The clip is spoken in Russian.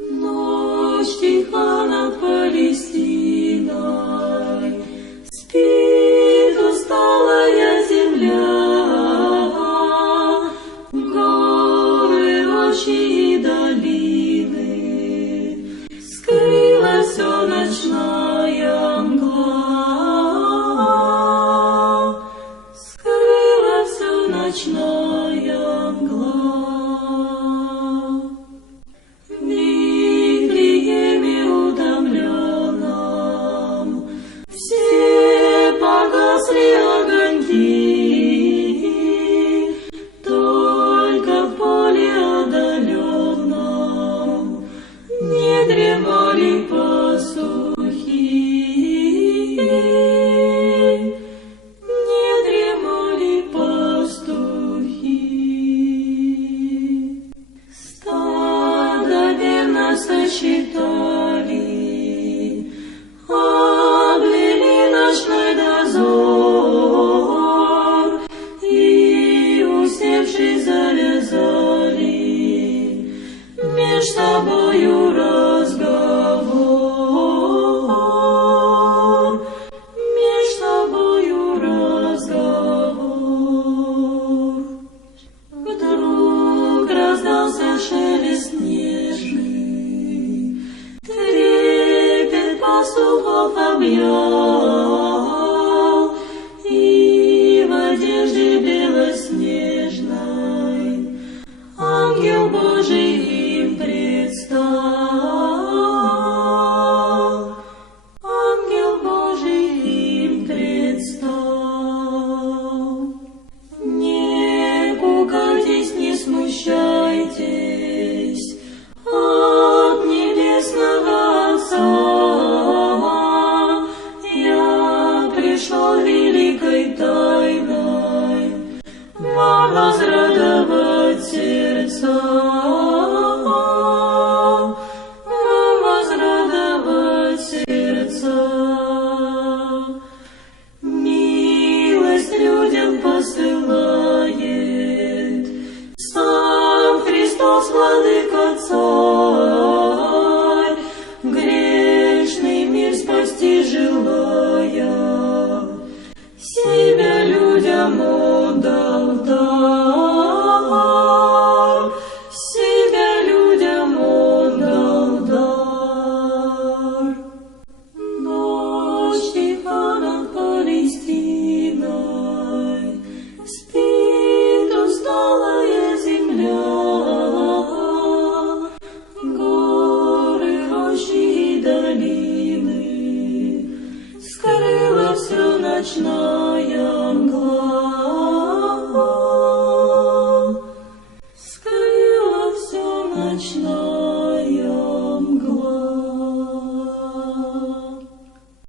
Ночь тиха над Палестиной, спит усталая земля, горы, рощи и долины, скрылась все ночная мгла, скрылась все ночная мгла. Только в поле отдаленном не дремали пастухи, не дремали пастухи. Стадо верно сосчитали, обвели ночной дозор, завязали меж собою разговор, меж собою разговор. Вдруг раздался шелест нежный, трепет пастухов объял, и в одежде белоснежной ангел Божий им предстал, ангел Божий им предстал. Не пугайтесь, не смущайтесь от небесного Отца, я пришел великой тайной вам возрадовать сердца, вам возрадовать сердца. Милость людям посылает сам Христос, Владыка Царь, грешный мир спасти желая, себя людям отдал в дар, себя людям отдал в дар. Ночь тиха над Палестиной, спит усталая земля, горы, рощи и долины, скрыла все ночная